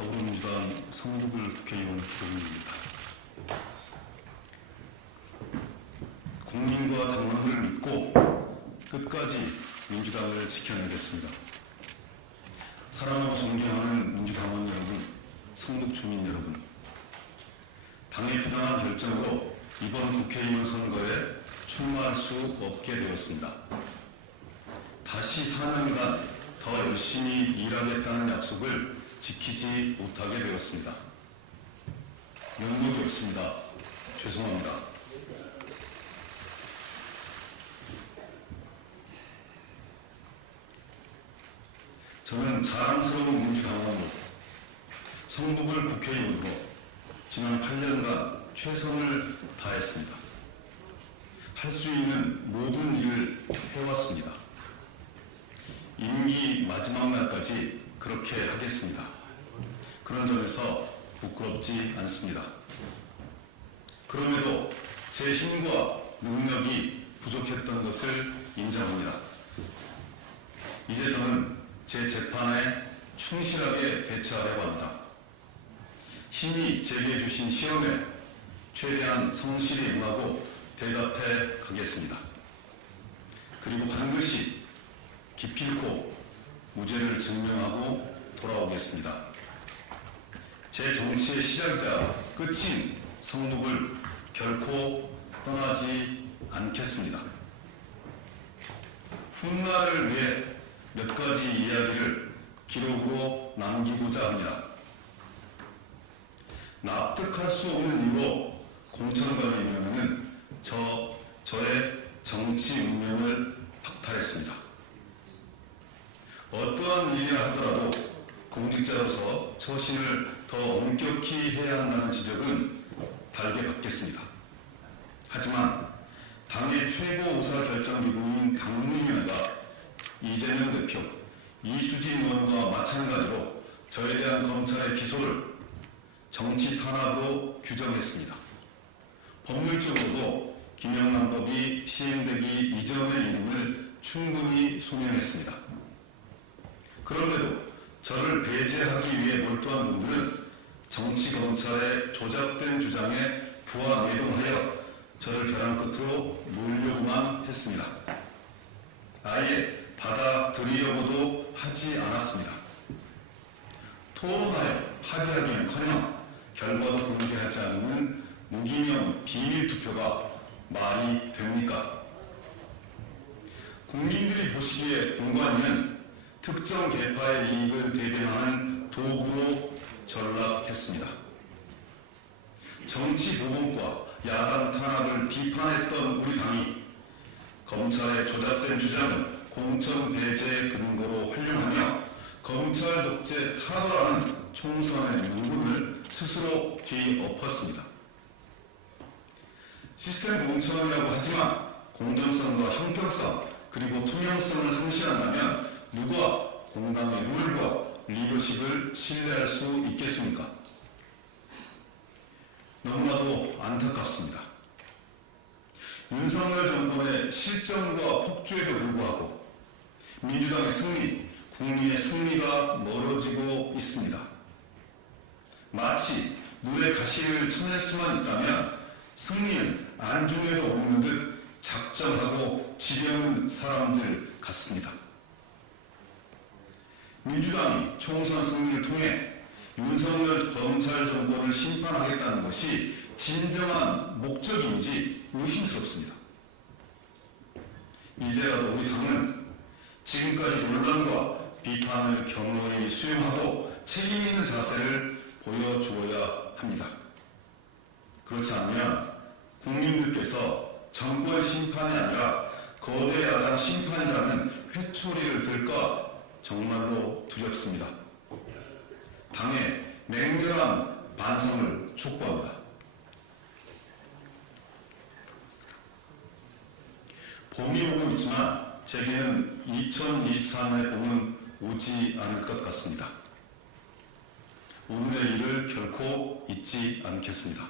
더불어민주당 성북을 국회의원 김동민입니다. 국민과 당원을 믿고 끝까지 민주당을 지켜내겠습니다. 사랑하고 존경하는 민주당원 여러분, 성북 주민 여러분, 당의 부당한 결정으로 이번 국회의원 선거에 출마할 수 없게 되었습니다. 다시 4년간 더 열심히 일하겠다는 약속을 지키지 못하게 되었습니다. 면목이 없습니다. 죄송합니다. 저는 자랑스러운 민주당원으로 성북을 국회의원으로 지난 8년간 최선을 다했습니다. 할 수 있는 모든 일을 해왔습니다. 임기 마지막 날까지 그렇게 하겠습니다. 그런 점에서 부끄럽지 않습니다. 그럼에도 제 힘과 능력이 부족했던 것을 인정합니다. 이제 저는 제 재판에 충실하게 대처하려고 합니다. 힘이 제게 주신 시험에 최대한 성실히 응하고 대답해 가겠습니다. 그리고 반드시 기필코 무죄를 증명하고 돌아오겠습니다. 제 정치의 시작이자 끝인 성북을 결코 떠나지 않겠습니다. 훗날을 위해 몇 가지 이야기를 기록으로 남기고자 합니다. 납득할 수 없는 이유로 공천관에 임하는 저의 정치 운명을 박탈했습니다. 어떠한 일이라 하더라도 공직자로서 처신을 더 엄격히 해야 한다는 지적은 달게 받겠습니다. 하지만 당의 최고 의사결정기구인 당무위원회가 이재명 대표, 이수진 의원과 마찬가지로 저에 대한 검찰의 기소를 정치 탄압으로 규정했습니다. 법률적으로도 김영란법이 시행되기 이전의 이름을 충분히 소명했습니다. 그런데도 저를 배제하기 위해 몰두한 분들은 정치검찰의 조작된 주장에 부하내동하여 저를 벼랑 끝으로 몰려고만 했습니다. 아예 받아들이려고도 하지 않았습니다. 토론하여 합의하기는커녕 결과도 공개하지 않는 무기명 비밀투표가 말이 됩니까? 국민들이 보시기에 공관위는 특정 계파의 이익을 대변하는 도구로 전락했습니다. 정치보복과 야당 탄압을 비판했던 우리 당이 검찰의 조작된 주장을 공천 배제의 근거로 활용하며 검찰 독재 타도라는 총선의 명분을 스스로 뒤엎었습니다. 시스템 공천이라고 하지만 공정성과 형평성 그리고 투명성을 상실한다면 누가 공당의 룰과 리더십을 신뢰할 수 있겠습니까? 너무나도 안타깝습니다. 윤석열 정권의 실정과 폭주에도 불구하고 민주당의 승리, 국민의 승리가 멀어지고 있습니다. 마치 눈에 가시를 쳐낼 수만 있다면 승리는 안중에도 없는 듯 작정하고 지려는 사람들 같습니다. 민주당이 총선 승리를 통해 윤석열 검찰 정권을 심판하겠다는 것이 진정한 목적인지 의심스럽습니다. 이제라도 우리 당은 지금까지 논란과 비판을 겸허히 수용하고 책임 있는 자세를 보여주어야 합니다. 그렇지 않으면 국민들께서 정권 심판이 아니라 거대 야당 심판이라는 회초리를 들까 정말로 두렵습니다. 당의 맹렬한 반성을 촉구합니다. 봄이 오고 있지만 제게는 2024년의 봄은 오지 않을 것 같습니다. 오늘의 일을 결코 잊지 않겠습니다.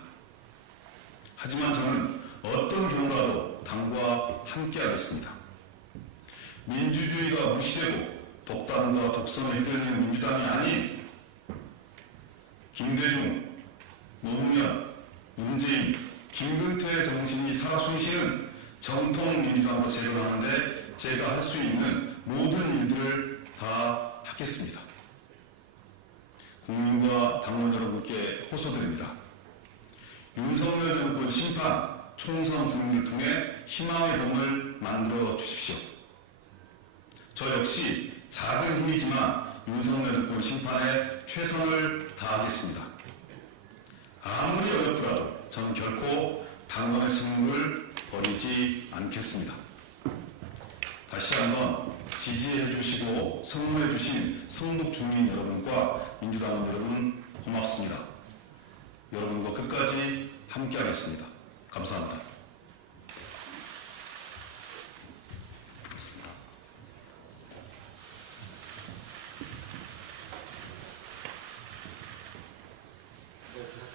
하지만 저는 어떤 경우라도 당과 함께하겠습니다. 민주주의가 무시되고 독단과 독선에 휘둘리는 민주당이 아닌 김대중, 노무현, 문재인, 김근태의 정신이 살아 숨쉬는 정통 민주당으로 재건하는데 제가 할 수 있는 모든 일들을 다 하겠습니다. 국민과 당원 여러분께 호소드립니다. 윤석열 정권 심판, 총선 승리를 통해 희망의 봄을 만들어 주십시오. 저 역시 작은 힘이지만 윤석열 정권 심판에 최선을 다하겠습니다. 아무리 어렵더라도 저는 결코 당원의 직무를 버리지 않겠습니다. 다시 한번 지지해 주시고 성원해 주신 성북 주민 여러분과 민주당원 여러분 고맙습니다. 여러분과 끝까지 함께 하겠습니다. 감사합니다.